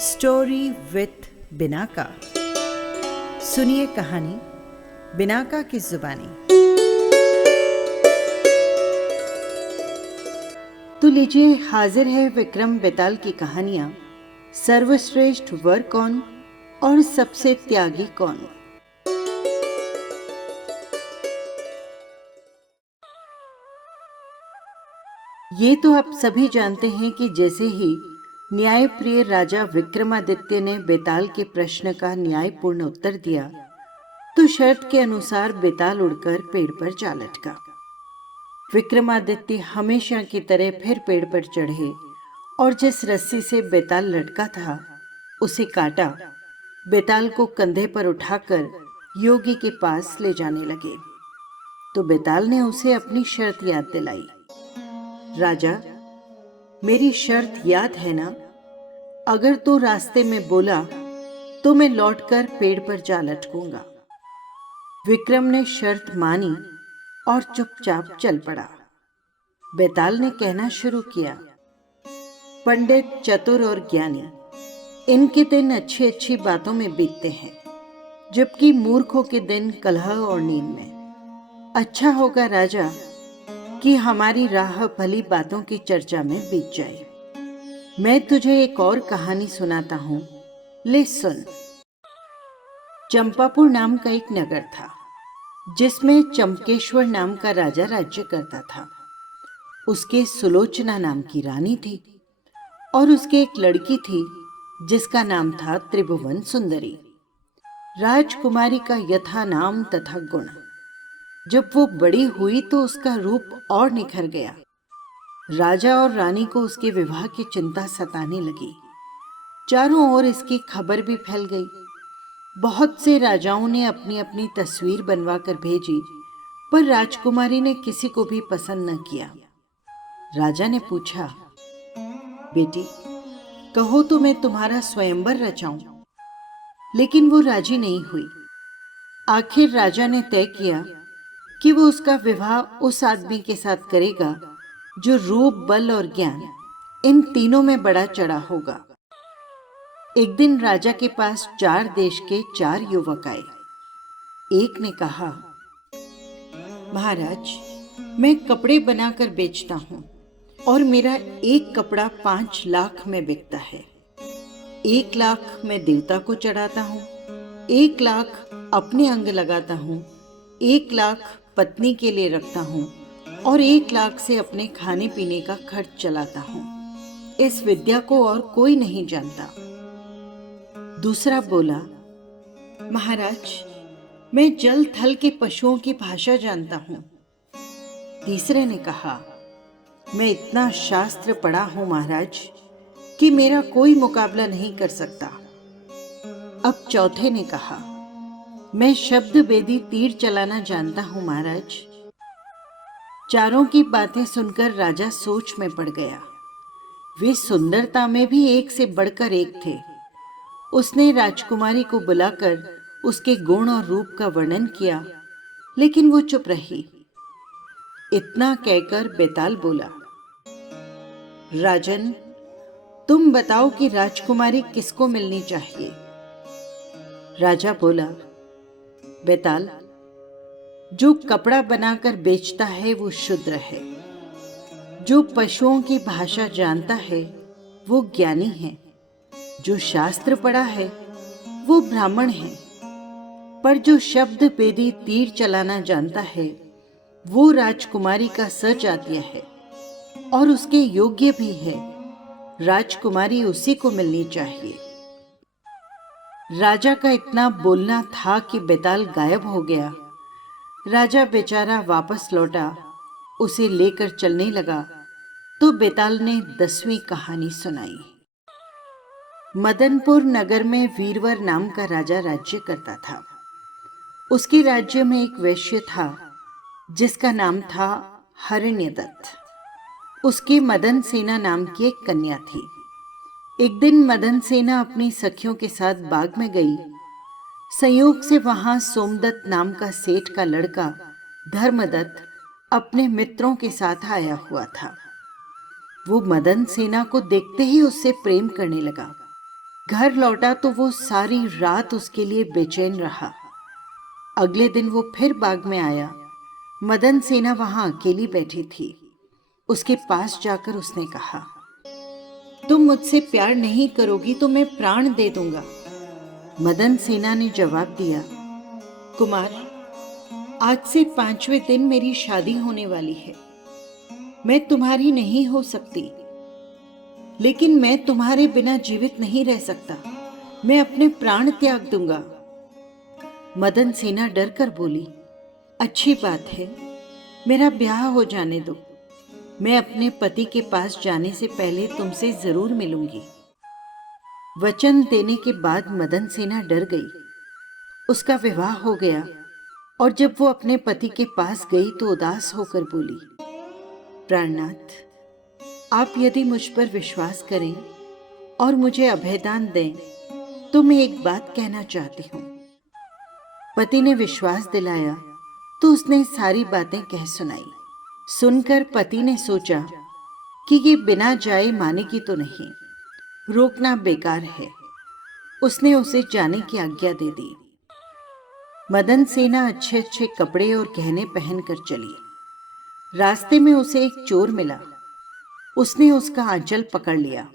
Story with Binaca. सुनिए कहानी Binaca की जुबानी। तो लीजिए, हाजिर है विक्रम बेताल की कहानियां सर्वश्रेष्ठ वर कौन और सबसे त्यागी कौन। ये तो आप सभी जानते हैं कि जैसे ही न्यायप्रिय राजा विक्रमादित्य ने बेताल के प्रश्न का न्यायपूर्ण उत्तर दिया तो शर्त के अनुसार बेताल उड़कर पेड़ पर जा लटका। विक्रमादित्य हमेशा की तरह फिर पेड़ पर चढ़े और जिस रस्सी से बेताल लटका था उसे काटा। बेताल को कंधे पर उठाकर योगी के पास ले जाने लगे तो बेताल ने उसे अपनी शर्त याद दिलाई। राजा, मेरी शर्त याद है ना? अगर तू रास्ते में बोला तो मैं लौटकर पेड़ पर जा लटकूंगा। विक्रम ने शर्त मानी और चुपचाप चल पड़ा। बेताल ने कहना शुरू किया, पंडित, चतुर और ज्ञानी, इनके दिन अच्छी अच्छी बातों में बीतते हैं, जबकि मूर्खों के दिन कलह और नींद में। अच्छा होगा राजा कि हमारी राह भली बातों की चर्चा में बीत जाए। मैं तुझे एक और कहानी सुनाता हूं, ले सुन। चंपापुर नाम का एक नगर था जिसमें चंपकेश्वर नाम का राजा राज्य करता था। उसके सुलोचना नाम की रानी थी और उसके एक लड़की थी जिसका नाम था त्रिभुवन सुंदरी। राजकुमारी का यथा नाम तथा गुण। जब वो बड़ी हुई तो उसका रूप और निखर गया। राजा और रानी को उसके विवाह की चिंता सताने लगी। चारों ओर इसकी खबर भी फैल गई। बहुत से राजाओं ने अपनी अपनी तस्वीर बनवाकर भेजी, पर राजकुमारी ने किसी को भी पसंद न किया। राजा ने पूछा, बेटी, कहो तो मैं तुम्हारा स्वयंवर रचाऊं। लेकिन वो राजी नहीं हुई। आखिर राजा ने तय किया कि वो उसका विवाह उस आदमी के साथ करेगा जो रूप, बल और ज्ञान इन तीनों में बड़ा चढ़ा होगा। एक दिन राजा के पास 4 देश के 4 युवक आए। एक ने कहा, महाराज, मैं कपड़े बनाकर बेचता हूं और मेरा एक कपड़ा 5 लाख में बिकता है। 1 लाख मैं देवता को चढ़ाता हूं, 1 लाख अपने अंग लगाता हूं, 1 लाख पत्नी के लिए रखता हूं और 1 लाख से अपने खाने पीने का खर्च चलाता हूं। इस विद्या को और कोई नहीं जानता। दूसरा बोला, महाराज, मैं जल थल के पशुओं की भाषा जानता हूं। तीसरे ने कहा, मैं इतना शास्त्र पढ़ा हूं महाराज कि मेरा कोई मुकाबला नहीं कर सकता। अब चौथे ने कहा, मैं शब्द वेदी तीर चलाना जानता हूं महाराज। चारों की बातें सुनकर राजा सोच में पड़ गया। वे सुंदरता में भी एक से बढ़कर एक थे। उसने राजकुमारी को बुलाकर उसके गुण और रूप का वर्णन किया, लेकिन वो चुप रही। इतना कहकर बेताल बोला, राजन, तुम बताओ कि राजकुमारी किसको मिलनी चाहिए। राजा बोला, बेताल, जो कपड़ा बनाकर बेचता है वो शूद्र है, जो पशुओं की भाषा जानता है वो ज्ञानी है, जो शास्त्र पढ़ा है वो ब्राह्मण है, पर जो शब्द वेदी तीर चलाना जानता है वो राजकुमारी का सजातीय है और उसके योग्य भी है। राजकुमारी उसी को मिलनी चाहिए। राजा का इतना बोलना था कि बेताल गायब हो गया। राजा बेचारा वापस लौटा, उसे लेकर चलने लगा तो बेताल ने 10वीं कहानी सुनाई। मदनपुर नगर में वीरवर नाम का राजा राज्य करता था। उसके राज्य में एक वैश्य था जिसका नाम था हरिण्यदत्त। उसके मदन सेना नाम की एक कन्या थी। एक दिन मदन सेना अपनी सखियों के साथ बाग में गई। संयोग से वहां सोमदत्त नाम का सेठ का लड़का धर्मदत्त अपने मित्रों के साथ आया हुआ था। वो मदन सेना को देखते ही उससे प्रेम करने लगा। घर लौटा तो वो सारी रात उसके लिए बेचैन रहा। अगले दिन वो फिर बाग में आया। मदन सेना वहां अकेली बैठी थी। उसके पास जाकर उसने कहा, तुम मुझसे प्यार नहीं करोगी तो मैं प्राण दे दूंगा। मदन सेना ने जवाब दिया, कुमार, आज से 5वें दिन मेरी शादी होने वाली है। मैं तुम्हारी नहीं हो सकती, लेकिन मैं तुम्हारे बिना जीवित नहीं रह सकता। मैं अपने प्राण त्याग दूंगा। मदन सेना डर कर बोली, अच्छी बात है, मेरा ब्याह हो जाने दो। मैं अपने पति के पास जाने से पहले तुमसे जरूर मिलूंगी। वचन देने के बाद मदन सेना डर गई। उसका विवाह हो गया और जब वो अपने पति के पास गई तो उदास होकर बोली, प्राणनाथ, आप यदि मुझ पर विश्वास करें और मुझे अभयदान दें तो मैं एक बात कहना चाहती हूँ। पति ने विश्वास दिलाया तो उसने सारी बातें कह सुनाई। सुनकर पति ने सोचा कि ये बिना जाए मानेगी तो नहीं, रोकना बेकार है। उसने उसे जाने की आज्ञा दे दी। मदन सेना अच्छे अच्छे कपड़े और गहने पहनकर चली। रास्ते में उसे एक चोर मिला। उसने उसका आंचल पकड़ लिया।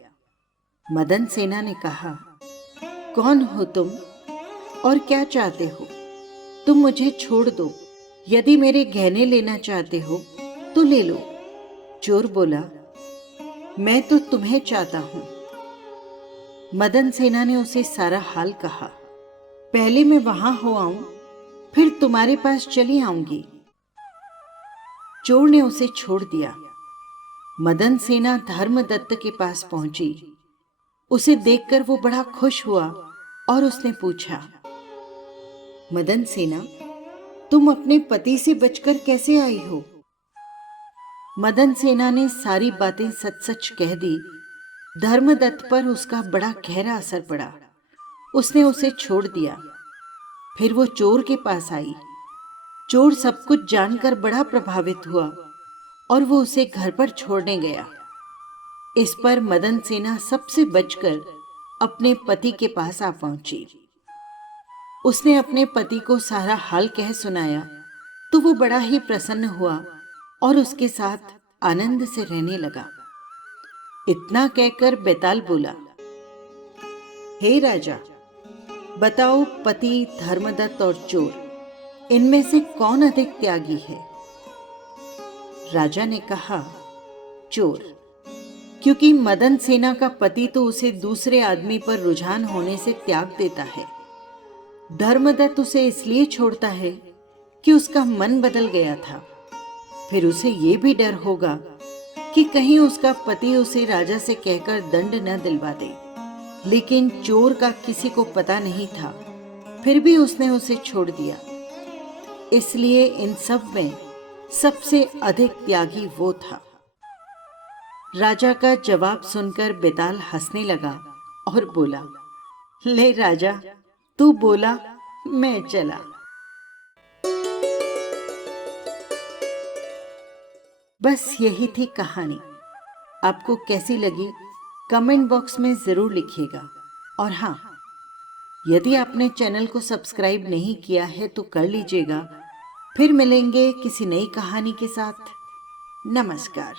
मदन सेना ने कहा, कौन हो तुम और क्या चाहते हो? तुम मुझे छोड़ दो। यदि मेरे गहने लेना चाहते हो तो ले लो। चोर बोला, मैं तो तुम्हें चाहता हूं। मदन सेना ने उसे सारा हाल कहा। पहले मैं वहां हो आऊं, फिर तुम्हारे पास चली आऊंगी। चोर ने उसे छोड़ दिया। मदन सेना धर्मदत्त के पास पहुंची। उसे देखकर वो बड़ा खुश हुआ और उसने पूछा, मदन सेना, तुम अपने पति से बचकर कैसे आई हो? मदन सेना ने सारी बातें सच सच कह दी। धर्मदत्त पर उसका बड़ा गहरा असर पड़ा। उसने उसे छोड़ दिया। फिर वो चोर के पास आई। चोर सब कुछ जानकर बड़ा प्रभावित हुआ और वो उसे घर पर छोड़ने गया। इस पर मदन सेना सबसे बचकर अपने पति के पास आ पहुंची। उसने अपने पति को सारा हाल कह सुनाया तो वो बड़ा ही प्रसन्न हुआ और उसके साथ आनंद से रहने लगा। इतना कहकर बेताल बोला, हे राजा, बताओ, पति, धर्मदत्त और चोर, इनमें से कौन अधिक त्यागी है? राजा ने कहा, चोर, क्योंकि मदन सेना का पति तो उसे दूसरे आदमी पर रुझान होने से त्याग देता है। धर्मदत्त उसे इसलिए छोड़ता है कि उसका मन बदल गया था। फिर उसे ये भी डर होगा कि कहीं उसका पति उसे राजा से कहकर दंड न दिलवा दे। लेकिन चोर का किसी को पता नहीं था, फिर भी उसने उसे छोड़ दिया। इसलिए इन सब में सबसे अधिक त्यागी वो था। राजा का जवाब सुनकर बेताल हंसने लगा और बोला, ले राजा, तू बोला, मैं चला। बस यही थी कहानी। आपको कैसी लगी कमेंट बॉक्स में ज़रूर लिखिएगा। और हाँ, यदि आपने चैनल को सब्सक्राइब नहीं किया है तो कर लीजिएगा। फिर मिलेंगे किसी नई कहानी के साथ। नमस्कार।